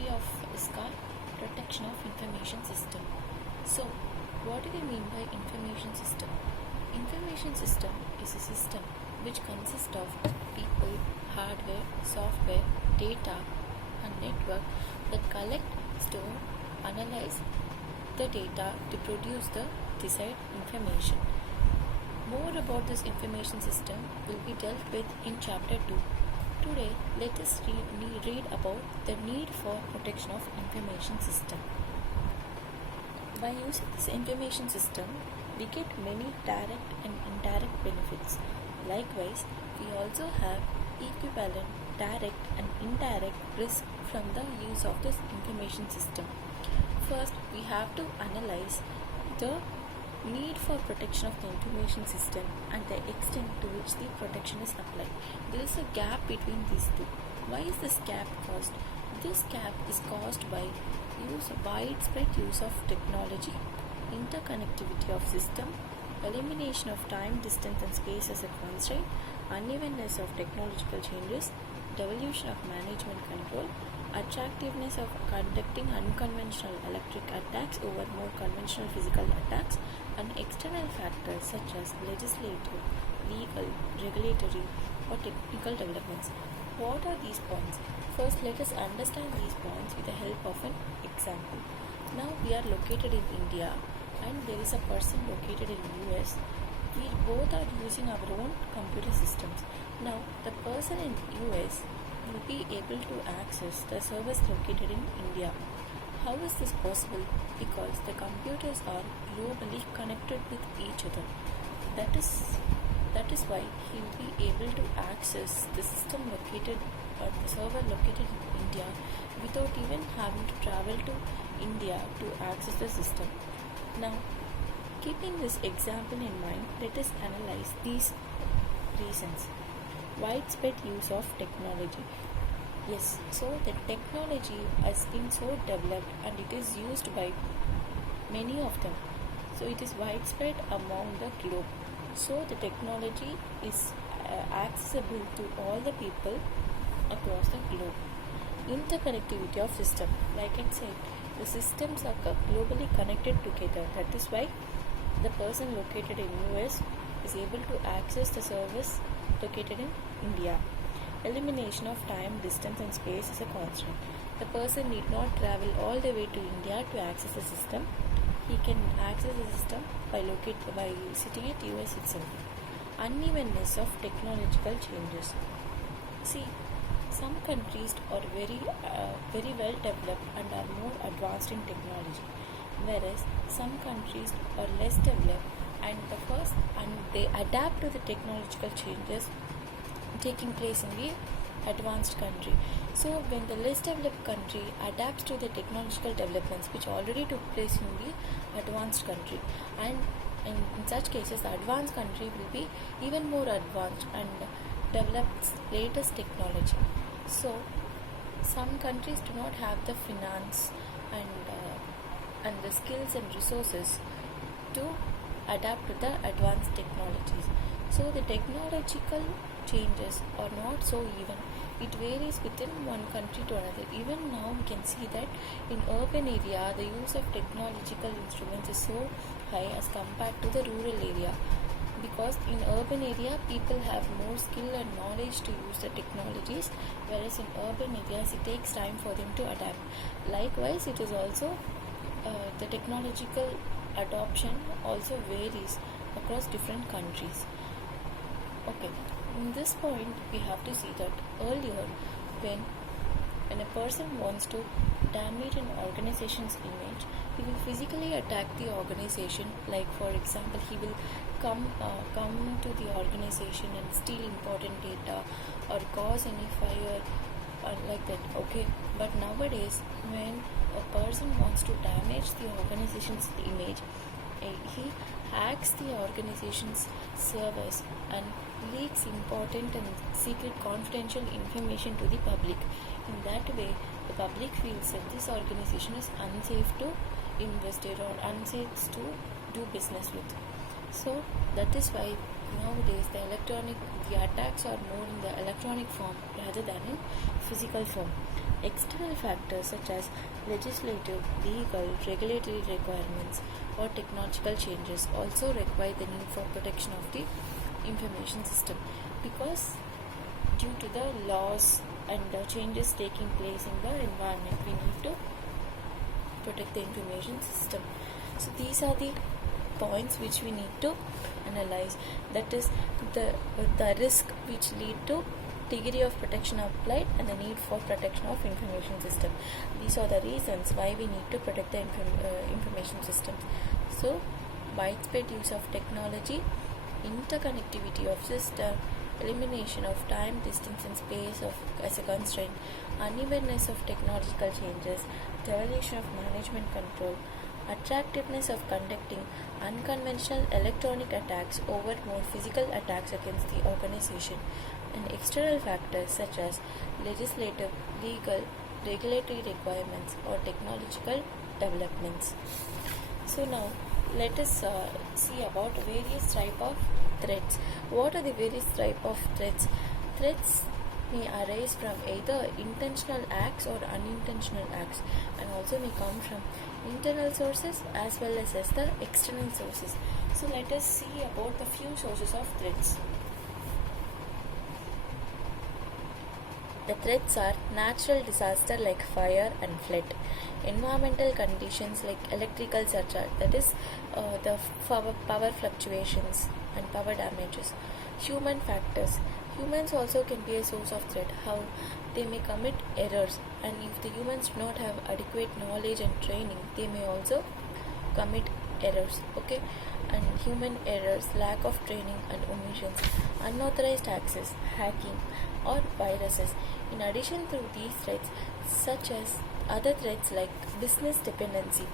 history of is called protection of information system. So, what do we mean by information system? Information system is a system which consists of people, hardware, software, data, and network that collect, store, analyze the data to produce the desired information. More about this information system will be dealt with in chapter 2. Today, let us read about the need for protection of information system. By using this information system, we get many direct and indirect benefits. Likewise, we also have equivalent direct and indirect risk from the use of this information system. First, we have to analyze the need for protection of the information system and the extent to which the protection is applied. There is a gap between these two. Why is this gap caused? This gap is caused by widespread use of technology, interconnectivity of system, elimination of time, distance and space as a constraint, unevenness of technological changes, devolution of management control, attractiveness of conducting unconventional electric attacks over more conventional physical attacks, and external factors such as legislative, legal, regulatory, or technical developments. What are these points? First, let us understand these points with the help of an example. Now, we are located in India and there is a person located in US. We both are using our own computer systems. Now, the person in US will be able to access the servers located in India. How is this possible? Because the computers are globally connected with each other. That is why he will be able to access the system located or the server located in India without even having to travel to India to access the system. Now, keeping this example in mind, let us analyze these reasons. Widespread use of technology. Yes, so the technology has been so developed and it is used by many of them. So it is widespread among the globe. So the technology is accessible to all the people across the globe. Interconnectivity of system. Like I said, the systems are globally connected together. That is why the person located in US is able to access the service located in India. Elimination of time, distance and space is a constant. The person need not travel all the way to India to access the system. He can access the system by sitting at US itself. Unevenness of technological changes. See, some countries are very well developed and are more advanced in technology, whereas some countries are less developed and they adapt to the technological changes taking place in the advanced country. So when the less developed country adapts to the technological developments which already took place in the advanced country, and in such cases the advanced country will be even more advanced and develops latest technology. So some countries do not have the finance and the skills and resources to adapt to the advanced technologies. So the technological changes are not so even. It varies within one country to another. Even now we can see that in urban area the use of technological instruments is so high as compared to the rural area, because in urban area people have more skill and knowledge to use the technologies, whereas in urban areas it takes time for them to adapt. Likewise, it is also the technological adoption also varies across different countries. Okay, in this point we have to see that earlier when a person wants to damage an organization's image, he will physically attack the organization. Like for example, he will come to the organization and steal important data or cause any fire like that. Okay, but nowadays when a person wants to damage the organization's image, he hacks the organization's servers and leaks important and secret confidential information to the public. In that way, the public feels that this organization is unsafe to invest in or unsafe to do business with. So that is why nowadays the attacks are more in the electronic form rather than in physical form. External factors such as legislative, legal, regulatory requirements, or technological changes also require the need for protection of the information system, because due to the laws and the changes taking place in the environment, we need to protect the information system. So these are the points which we need to analyze, that is the risk which lead to degree of protection applied and the need for protection of information system. These are the reasons why we need to protect the information systems. So widespread use of technology, interconnectivity of system, elimination of time, distance and space as a constraint, unevenness of technological changes, devolution of management control, attractiveness of conducting unconventional electronic attacks over more physical attacks against the organization, and external factors such as legislative, legal, regulatory requirements or technological developments. So now let us see about various type of threats. What are the various type of threats? Threats may arise from either intentional acts or unintentional acts, and also may come from internal sources as well as the external sources. So let us see about the few sources of threats. The threats are natural disaster like fire and flood, environmental conditions like electrical surcharge, that is the power fluctuations and power damages. Human factors. Humans also can be a source of threat. How they may commit errors, and if the humans do not have adequate knowledge and training, they may also commit errors. Okay, and human errors, lack of training and omissions, unauthorized access, hacking, or viruses. In addition to these threats, such as other threats like business dependency.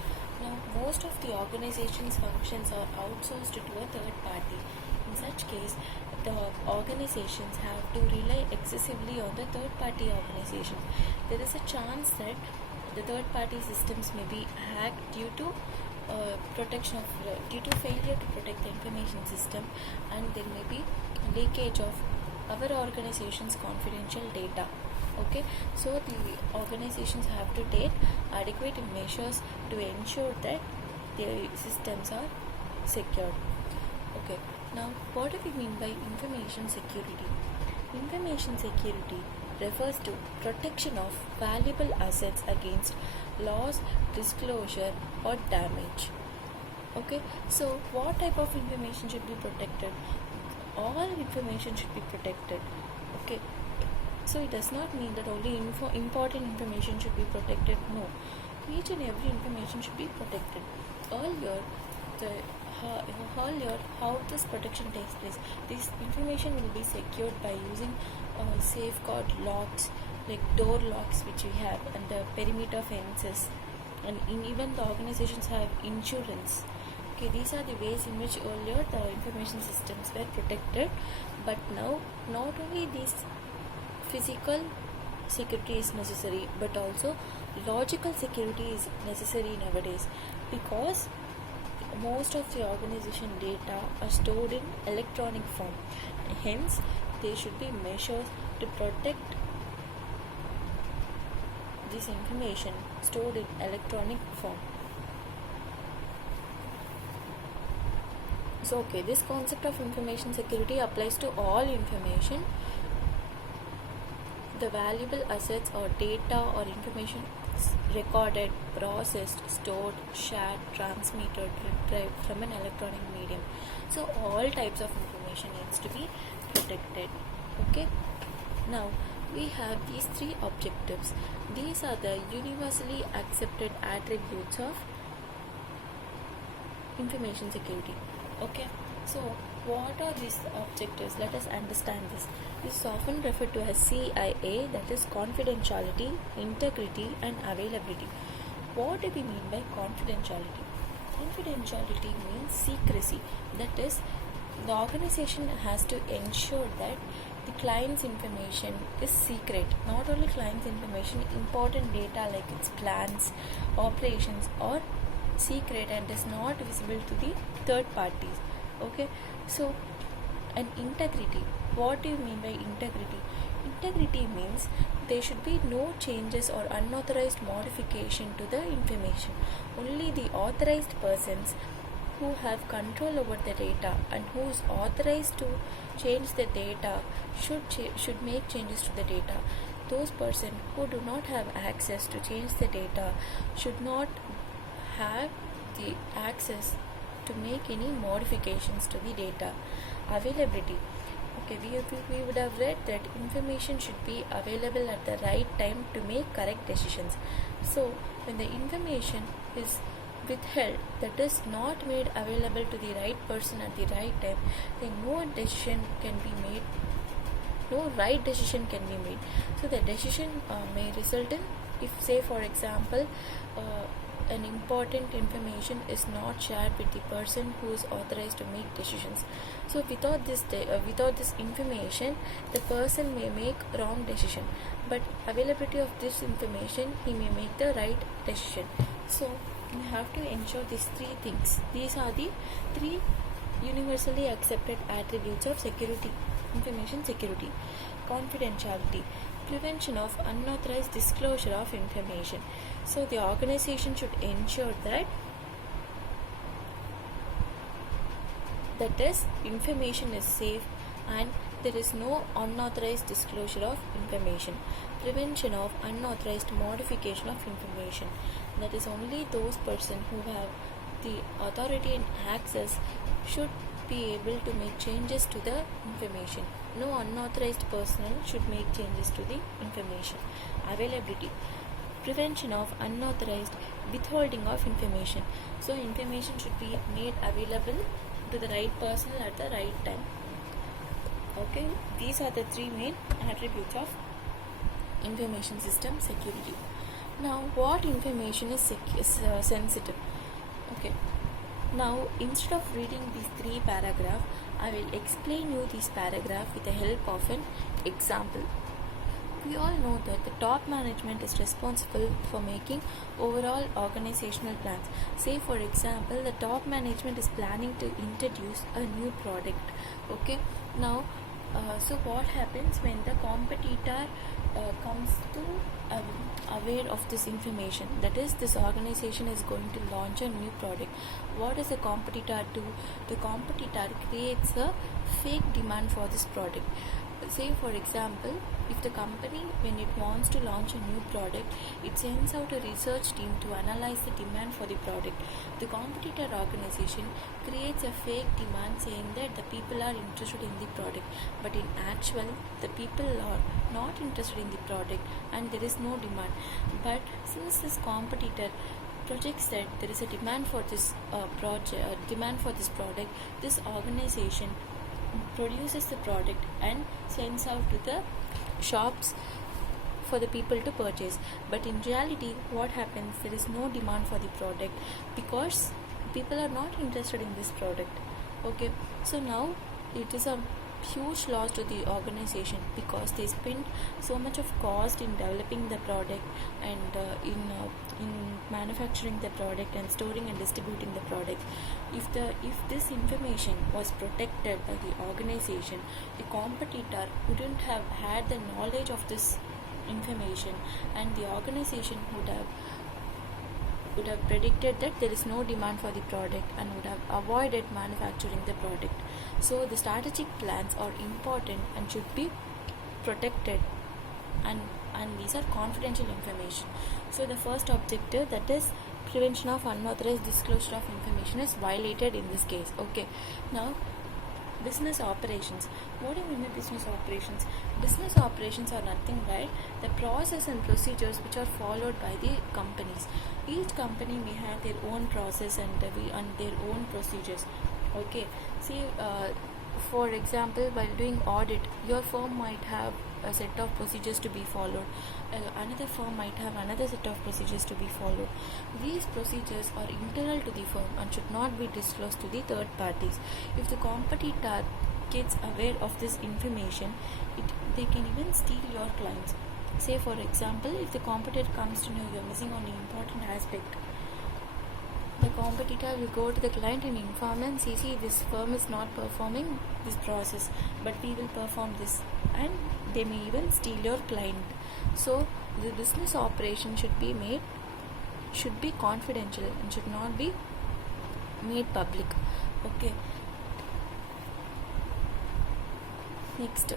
Now, most of the organization's functions are outsourced to a third party. In such case, the organizations have to rely excessively on the third party organizations. There is a chance that the third party systems may be hacked due to due to failure to protect the information system, and there may be leakage of our organization's confidential data. Okay, so the organizations have to take adequate measures to ensure that their systems are secure. Okay, now what do we mean by information security? Information security refers to protection of valuable assets against loss, disclosure, or damage. Okay, so what type of information should be protected? All information should be protected. Okay, so it does not mean that only important information should be protected. No, each and every information should be protected. Earlier, how this protection takes place. This information will be secured by using safeguard locks, like door locks which we have, and the perimeter fences, and even the organizations have insurance. Okay, these are the ways in which earlier the information systems were protected, but now not only these physical security is necessary, but also logical security is necessary nowadays, because most of the organization data are stored in electronic form. Hence, there should be measures to protect this information stored in electronic form. So, okay, this concept of information security applies to all information. The valuable assets or data or information recorded, processed, stored, shared, transmitted, retrieved from an electronic medium. So all types of information needs to be protected. Okay. Now we have these three objectives. These are the universally accepted attributes of information security. Okay. So what are these objectives? Let us understand this. This is often referred to as CIA, that is confidentiality, integrity, and availability. What do we mean by confidentiality? Confidentiality means secrecy. That is, the organization has to ensure that the client's information is secret. Not only client's information, important data like its plans, operations, or secret and is not visible to the third parties. Okay, so and integrity. What do you mean by integrity? Integrity means there should be no changes or unauthorized modification to the information. Only the authorized persons who have control over the data and who is authorized to change the data should make changes to the data. Those persons who do not have access to change the data should not have the access to make any modifications to the data. Availability. Okay, we would have read that information should be available at the right time to make correct decisions. So when the information is withheld, that is not made available to the right person at the right time, then no right decision can be made. So the decision may result in, if say for example an important information is not shared with the person who is authorized to make decisions. So without this information, the person may make wrong decision, but availability of this information, he may make the right decision. So you have to ensure these three things. These are the three universally accepted attributes of security, information security. Confidentiality, prevention of unauthorized disclosure of information. So the organization should ensure that is information is safe and there is no unauthorized disclosure of information. Prevention of unauthorized modification of information, that is only those persons who have the authority and access should be able to make changes to the information. No unauthorized personnel should make changes to the information. Availability, prevention of unauthorized withholding of information. So information should be made available to the right person at the right time. Okay, these are the three main attributes of information system security. Now, what information is sensitive? Okay, now instead of reading these three paragraphs, I will explain you this paragraph with the help of an example. We all know that the top management is responsible for making overall organizational plans. Say for example, the top management is planning to introduce a new product. Okay, now so what happens when the competitor comes to aware of this information, that is, this organization is going to launch a new product. What does the competitor do? The competitor creates a fake demand for this product. Say for example, if the company, when it wants to launch a new product, it sends out a research team to analyze the demand for the product. The competitor organization creates a fake demand saying that the people are interested in the product, but in actual the people are not interested in the product and there is no demand. But since this competitor projects that there is a demand for this product, this organization produces the product and sends out to the shops for the people to purchase. But in reality, what happens? There is no demand for the product because people are not interested in this product. Okay, so now it is a huge loss to the organization because they spend so much of cost in developing the product and in manufacturing the product and storing and distributing the product. If this information was protected by the organization, the competitor wouldn't have had the knowledge of this information and the organization would have predicted that there is no demand for the product and would have avoided manufacturing the product. So the strategic plans are important and should be protected, and these are confidential information. So the first objective, that is prevention of unauthorized disclosure of information, is violated in this case. Okay, now business operations. What do you mean by business operations? Business operations are nothing but the process and procedures which are followed by the companies. Each company may have their own process and their own procedures. Okay, see, for example, while doing audit, your firm might have a set of procedures to be followed. Another firm might have another set of procedures to be followed. These procedures are internal to the firm and should not be disclosed to the third parties. If the competitor gets aware of this information, they can even steal your clients. Say for example, if the competitor comes to know you're missing on an important aspect The competitor will go to the client and inform and see, this firm is not performing this process, but we will perform this, and they may even steal your client. So the business operation should be confidential and should not be made public. Okay. Next,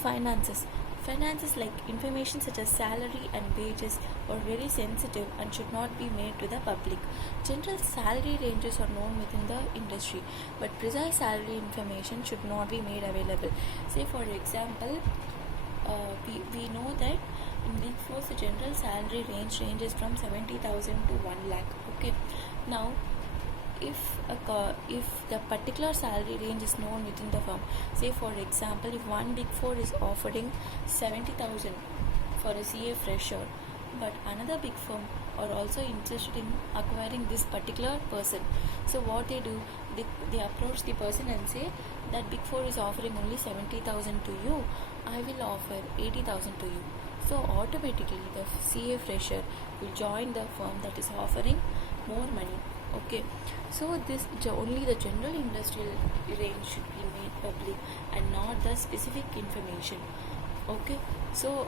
finances. Finances, like information such as salary and wages, are very sensitive and should not be made to the public. General salary ranges are known within the industry, but precise salary information should not be made available. Say for example, we know that in Big Four the general salary ranges from 70,000 to 1 lakh. Okay. Now, if the particular salary range is known within the firm, say for example, if one Big Four is offering 70,000 for a CA fresher, but another big firm are also interested in acquiring this particular person, so what they do, they approach the person and say that Big Four is offering only 70,000 to you, I will offer 80,000 to you. So automatically the CA fresher will join the firm that is offering more money. Okay, so this only the general industrial range should be made public and not the specific information. Okay, so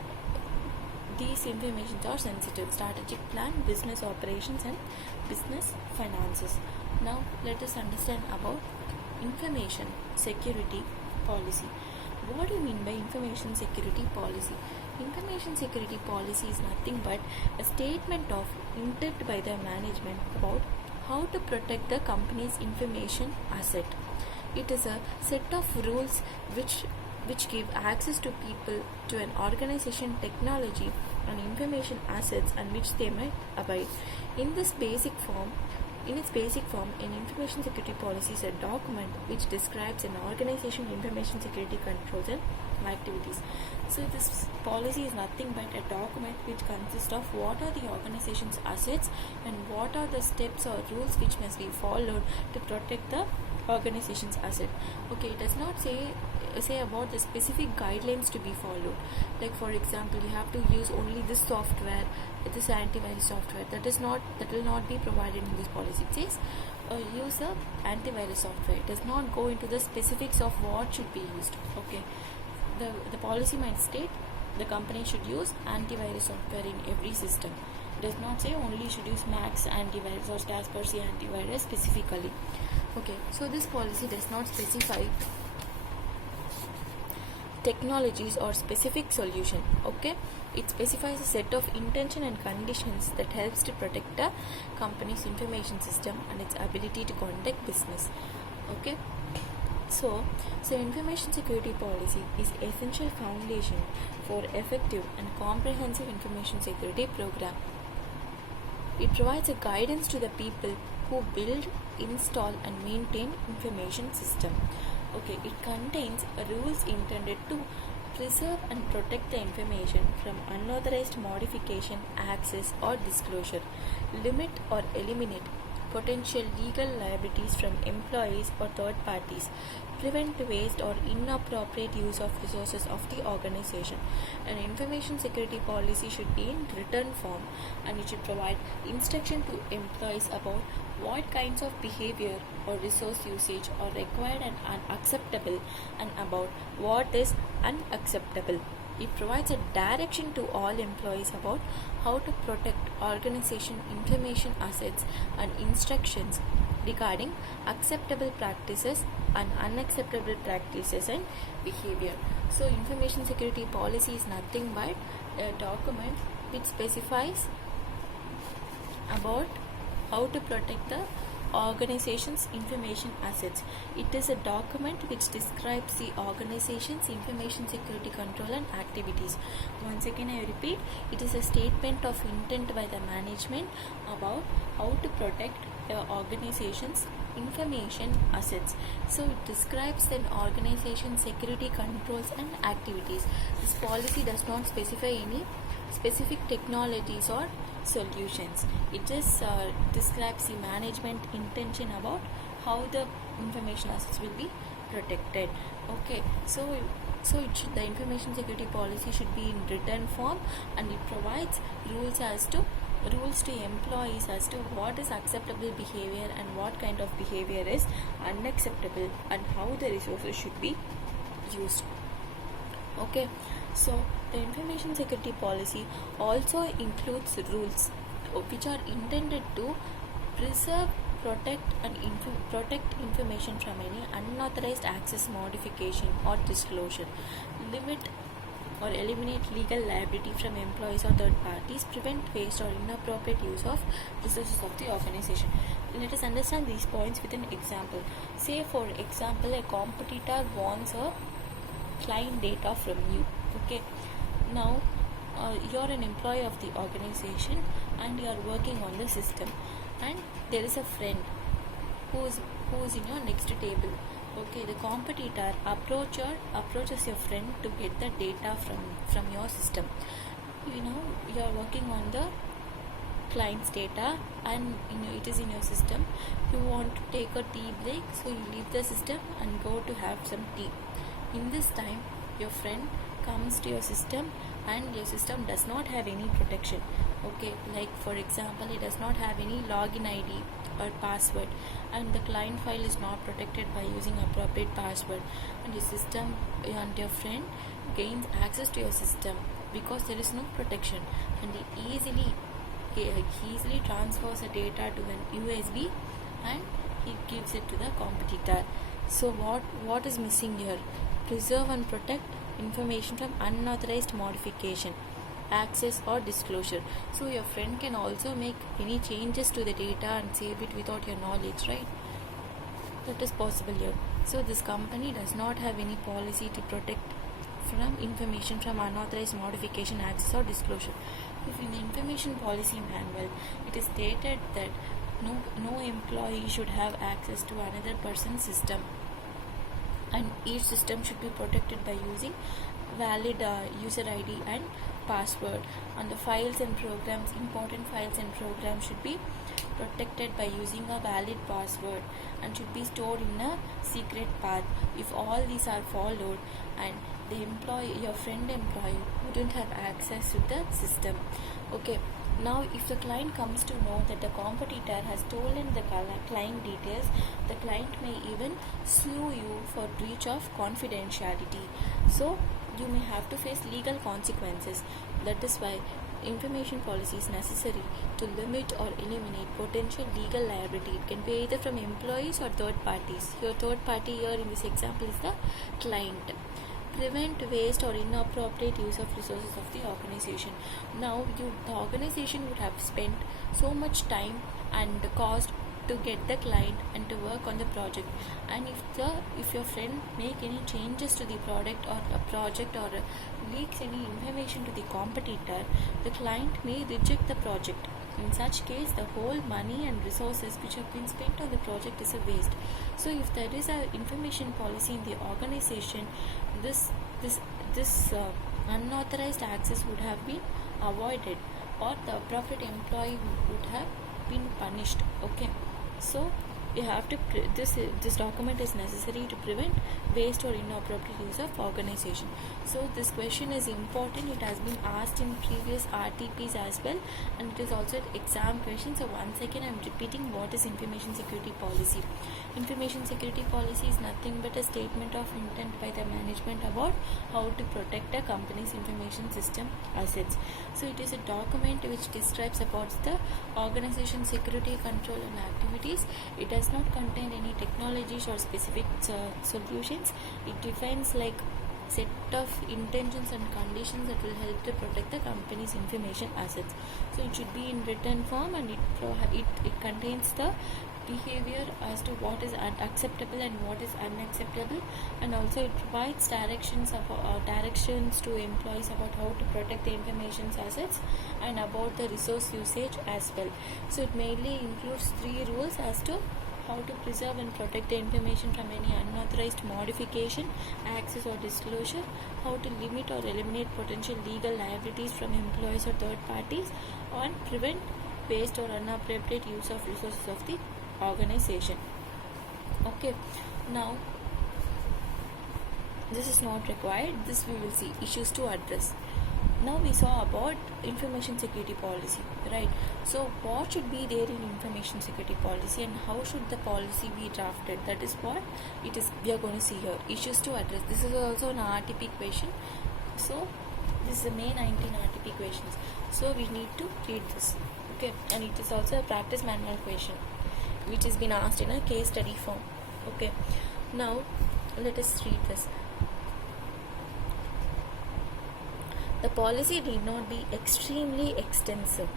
these informations are sensitive: strategic plan, business operations, and business finances. Now let us understand about information security policy. What do you mean by information security policy? Information security policy is nothing but a statement of intent by the management about how to protect the company's information asset. It is a set of rules which give access to people to an organization, technology, and information assets, and which they might abide. In its basic form, an information security policy is a document which describes an organization's information security controls and activities. So this policy is nothing but a document which consists of what are the organization's assets and what are the steps or rules which must be followed to protect the organization's asset. Okay, it does not say about the specific guidelines to be followed. Like for example, you have to use only this software, this antivirus software. That will not be provided in this policy. It says use the antivirus software. It does not go into the specifics of what should be used. Okay, the policy might state the company should use antivirus software in every system. It does not say only should use Max antivirus or Kaspersky antivirus specifically. Okay, so this policy does not specify technologies or specific solution. Okay, it specifies a set of intention and conditions that helps to protect a company's information system and its ability to conduct business. Okay, so information security policy is essential foundation for effective and comprehensive information security program. It provides a guidance to the people who build, install, and maintain information system. Okay, it contains rules intended to preserve and protect the information from unauthorized modification, access, or disclosure, limit or eliminate potential legal liabilities from employees or third parties, prevent waste or inappropriate use of resources of the organization. An information security policy should be in written form, and it should provide instruction to employees about what kinds of behavior or resource usage are required and unacceptable, and about what is unacceptable. It provides a direction to all employees about how to protect organization information assets and instructions regarding acceptable practices and unacceptable practices and behavior. So information security policy is nothing but a document which specifies about how to protect the organization's information assets. It is a document which describes the organization's information security control and activities. Once again I repeat, it is a statement of intent by the management about how to protect the organization's information assets. So it describes an organization's security controls and activities. This policy does not specify any specific technologies or solutions. It just describes the management intention about how the information assets will be protected. Okay, so the information security policy should be in written form, and it provides rules as to rules to employees as to what is acceptable behavior and what kind of behavior is unacceptable, and how the resources should be used. Okay, so the information security policy also includes rules which are intended to preserve, protect, and protect information from any unauthorized access, modification, or disclosure, limit or eliminate legal liability from employees or third parties, prevent waste or inappropriate use of resources of the organization. Let us understand these points with an example. Say, for example, a competitor wants a client data from you. Okay, now you're an employee of the organization and you are working on the system, and there is a friend who's in your next table. Okay, the competitor approaches your friend to get the data from your system. You are working on the client's data, and it is in your system. You want to take a tea break, so you leave the system and go to have some tea. In this time, your friend comes to your system, and your system does not have any protection. Okay, like for example, it does not have any login ID or password, and the client file is not protected by using appropriate password, and your system and your friend gains access to your system because there is no protection, and he easily transfers the data to an USB, and he gives it to the competitor. So what is missing here? Preserve and protect information from unauthorized modification, access, or disclosure. So your friend can also make any changes to the data and save it without your knowledge, right? That is possible here. So this company does not have any policy to protect from information from unauthorized modification, access, or disclosure. If in the information policy manual it is stated that no employee should have access to another person's system, and each system should be protected by using valid user ID and password, and the files and programs, important files and programs, should be protected by using a valid password and should be stored in a secret path. If all these are followed, and the your friend employee wouldn't have access to the system. Okay, now if the client comes to know that the competitor has stolen the client details, the client may even sue you for breach of confidentiality. So you may have to face legal consequences. That is why information policy is necessary to limit or eliminate potential legal liability. It can be either from employees or third parties. Your third party here in this example is the client. Prevent waste or inappropriate use of resources of the organization. Now the organization would have spent so much time and cost to get the client and to work on the project, and if your friend make any changes to the product or a project, or leaks any information to the competitor, the client may reject the project. In such case, the whole money and resources which have been spent on the project is a waste. So if there is an information policy in the organization, this unauthorized access would have been avoided, or the appropriate employee would have been punished. Okay, so you have to this document is necessary to prevent waste or inappropriate use of organization. So this question is important. It has been asked in previous RTPs as well, and it is also an exam question. So once again I am repeating, what is information security policy? Information security policy is nothing but a statement of intent by the management about how to protect a company's information system assets. So it is a document which describes about the organization security, control, and activities. It does not contain any technologies or specific solutions. It defines like set of intentions and conditions that will help to protect the company's information assets. So it should be in written form, and it contains the behavior as to what is acceptable and what is unacceptable, and also it provides directions to employees about how to protect the information assets and about the resource usage as well. So it mainly includes 3 rules as to how to preserve and protect the information from any unauthorized modification, access, or disclosure, how to limit or eliminate potential legal liabilities from employees or third parties, and prevent waste or inappropriate use of resources of the organization. Okay, now this is not required. This we will see issues to address. Now we saw about information security policy, right? So what should be there in information security policy and how should the policy be drafted? That is what it is we are going to see here. Issues to address. This is also an RTP question. So this is the main 19 RTP questions. So we need to read this. Okay, and it is also a practice manual question which has been asked in a case study form. Okay, now let us read this. The policy need not be extremely extensive,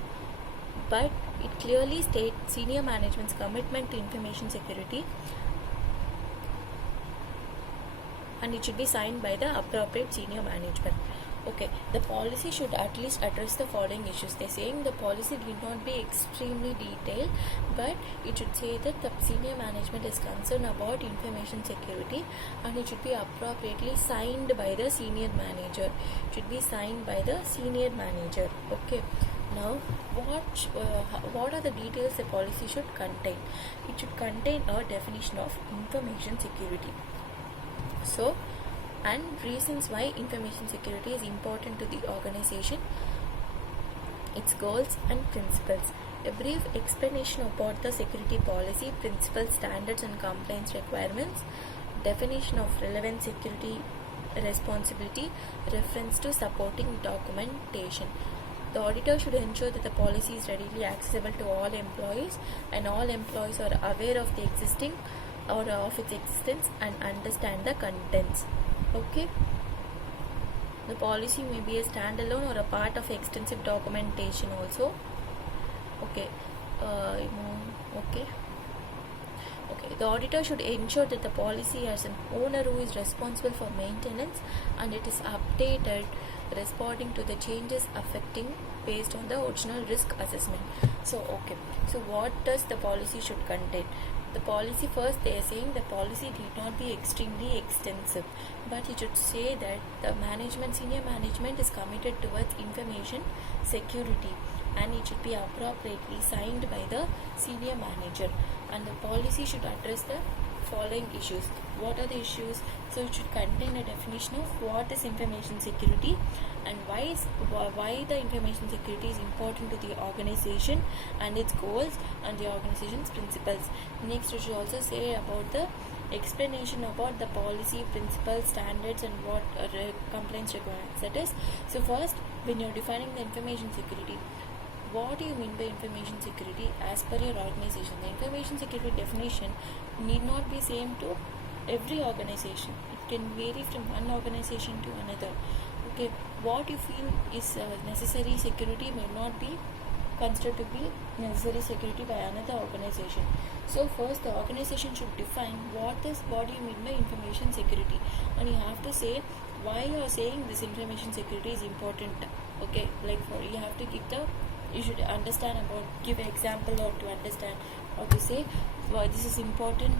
but it clearly states senior management's commitment to information security, and it should be signed by the appropriate senior management. Okay, the policy should at least address the following issues. They're saying the policy need not be extremely detailed, but it should say that the senior management is concerned about information security and it should be appropriately signed by the senior manager. It should be signed by the senior manager. Okay. Now, what are the details the policy should contain? It should contain a definition of information security. So, and reasons why information security is important to the organization, its goals and principles. A brief explanation about the security policy, principles, standards and compliance requirements, definition of relevant security responsibility, reference to supporting documentation. The auditor should ensure that the policy is readily accessible to all employees and all employees are aware of the existing or of its existence and understand the contents. Okay. The policy may be a standalone or a part of extensive documentation also. Okay. Okay. The auditor should ensure that the policy has an owner who is responsible for maintenance and it is updated responding to the changes affecting based on the original risk assessment. So what does the policy should contain? The policy, first they are saying the policy need not be extremely extensive, but it should say that the senior management is committed towards information security and it should be appropriately signed by the senior manager, and the policy should address the following issues. What are the issues? So it should contain a definition of what is information security and why the information security is important to the organization and its goals and the organization's principles. Next, it should also say about the explanation about the policy, principles, standards and what compliance requirements. That is, so first when you're defining the information security, what do you mean by information security as per your organization? The information security definition need not be same to every organization. It can vary from one organization to another. Okay, what you feel is necessary security may not be considered to be necessary security by another organization. So first the organization should define what do you mean by information security, and you have to say why you are saying this information security is important. Okay, like you have to you should understand about, give an example or to understand or to say why this is important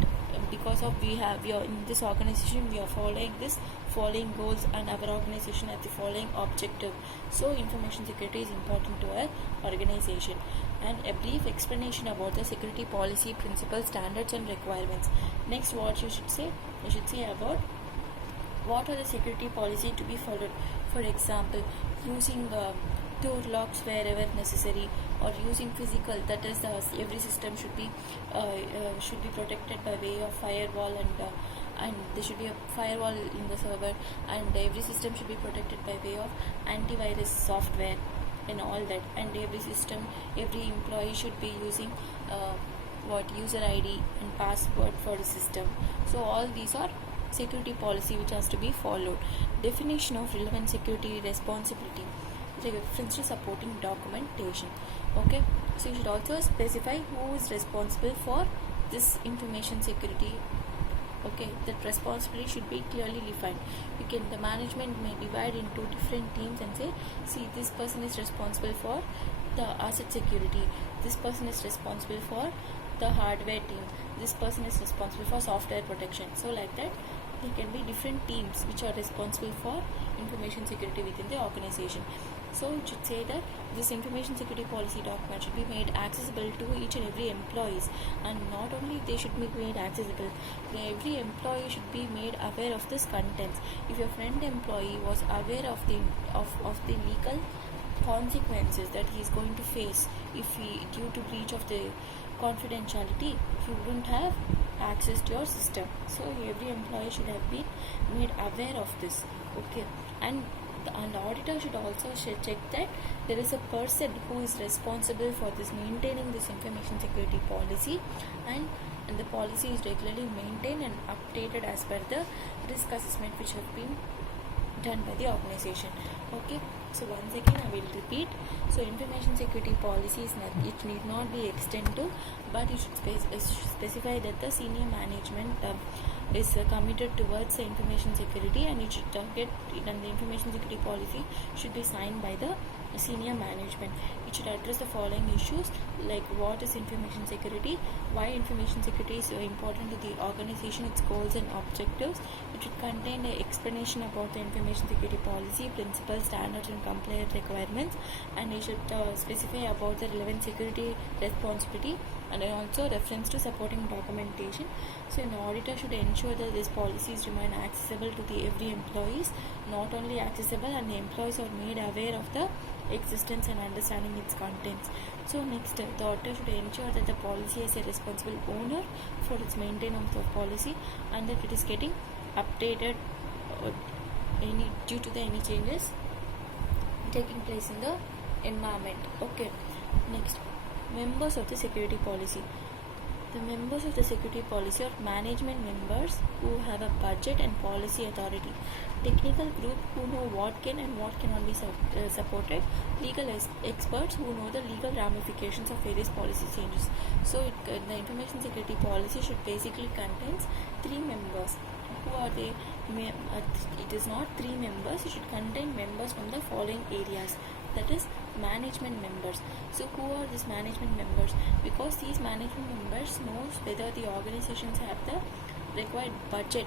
because of we are in this organization we are following goals and our organization has the following objective. So information security is important to our organization. And a brief explanation about the security policy, principles, standards and requirements. Next, what you should say about what are the security policy to be followed. For example, using door locks wherever necessary, or using physical, that is every system should be protected by way of firewall, and there should be a firewall in the server, and every system should be protected by way of antivirus software and all that, and every employee should be using user ID and password for the system. So all these are security policy which has to be followed. Definition of relevant security responsibility, reference to supporting documentation. Okay, so you should also specify who is responsible for this information security. Okay, that responsibility should be clearly defined. The management may divide into different teams and say, see, this person is responsible for the asset security, this person is responsible for the hardware team, this person is responsible for software protection. So like that, there can be different teams which are responsible for information security within the organization. So it should say that this information security policy document should be made accessible to each and every employees, and not only they should be made accessible, every employee should be made aware of this contents. If your friend employee was aware of the legal consequences that he is going to face if he, due to breach of the confidentiality, he wouldn't have access to your system. So every employee should have been made aware of this. Okay, and the auditor should also check that there is a person who is responsible for this maintaining this information security policy, and the policy is regularly maintained and updated as per the risk assessment which have been done by the organization. Okay, so once again I will repeat. So information security policy is not, it need not be extended to, but it should specify that the senior management is committed towards the information security, and it should target, and the information security policy should be signed by the senior management. It should address the following issues, like what is information security, why information security is so important to the organization, its goals and objectives. It should contain an explanation about the information security policy, principles, standards and compliance requirements, and it should specify about the relevant security responsibility, and also reference to supporting documentation. So an auditor should ensure that these policies remain accessible to the every employees, not only accessible, and the employees are made aware of the existence and understanding its contents. So next, the auditor should ensure that the policy has a responsible owner for its maintenance of policy, and that it is getting updated due to the any changes taking place in the environment. Okay, next, members of the security policy. The members of the security policy are management members who have a budget and policy authority, technical group who know what can and what cannot be supported, legal experts who know the legal ramifications of various policy changes. So the information security policy should basically contains 3 members. Who are they? It is not 3 members, it should contain members from the following areas, that is management members. So who are these management members? Because these management members knows whether the organizations have the required budget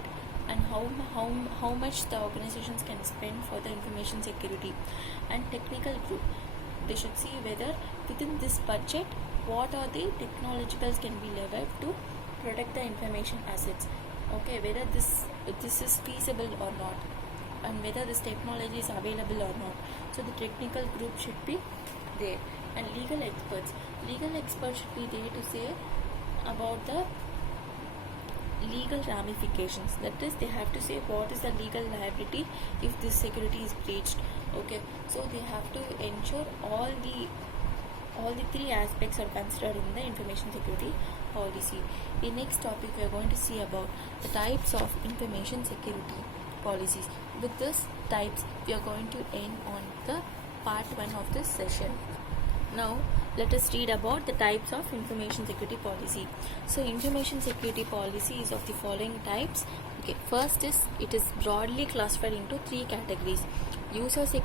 and how much the organizations can spend for the information security. And technical group, they should see whether within this budget what are the technologicals can be leveraged to protect the information assets. Okay, whether this is feasible or not, and whether this technology is available or not. So the technical group should be there. And legal experts should be there to say about the legal ramifications, that is they have to say what is the legal liability if this security is breached. Okay, so they have to ensure all the 3 aspects are considered in the information security policy. In next topic we are going to see about the types of information security policies. With this types we are going to end on the part 1 of this session. Now let us read about the types of information security policy. So information security policy is of the following types. Okay, first is, it is broadly classified into 3 categories: user security,